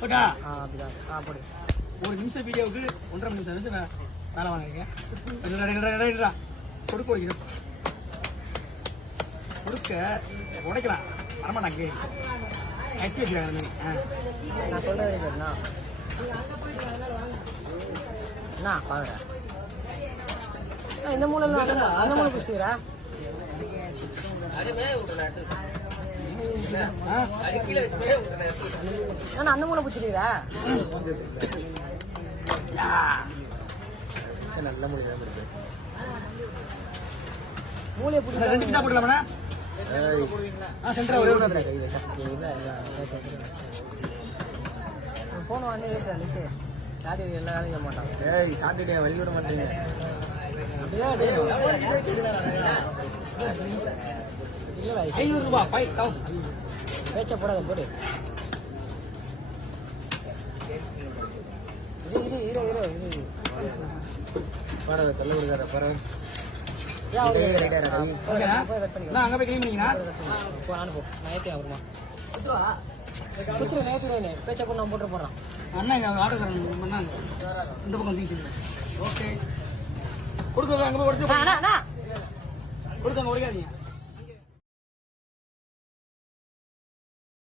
போட்டா ஒரு நிமிஷம் வீடியோவுக்கு 1.5 நிமிஷம் இருந்து வேலை வாங்குறீங்க. கொடுக்க வைக்கணும், கொடுக்க உடைக்கலாம் வரமாட்டாங்க. கட்டி வச்சுக்காங்க. நான் சொல்றது கேட்டா பாக்குறேன். இந்த மூலம் அந்த மூலம் பிடிச்சிக்கிறா அந்த மூலம் பிடிச்சிருக்கா நல்ல மூலிகை மூலிகை பிடிச்சா போடலாமா? போன வந்து சாட்டர்டே எல்லா வேலையும் செய்ய மாட்டான். சாட்டர்டே வழி விட மாட்டேங்க. இல்ல 500 ரூபாய் பேச்ச போடாத போடு. பறவை தள்ள கொடுக்காத பறவை. அங்க போய் கிளீன் பண்ணீங்கன்னா அப்புறமா சுத்திர நேற்று பேச்ச பொண்ணு நான் போட்டு போடுறான். அண்ணா இங்க ஆட்டோ பண்ணாங்க இந்த பக்கம் வந்து. ஓகே கொடுக்க அங்க போய் கொடுக்க உடைக்காதீங்க.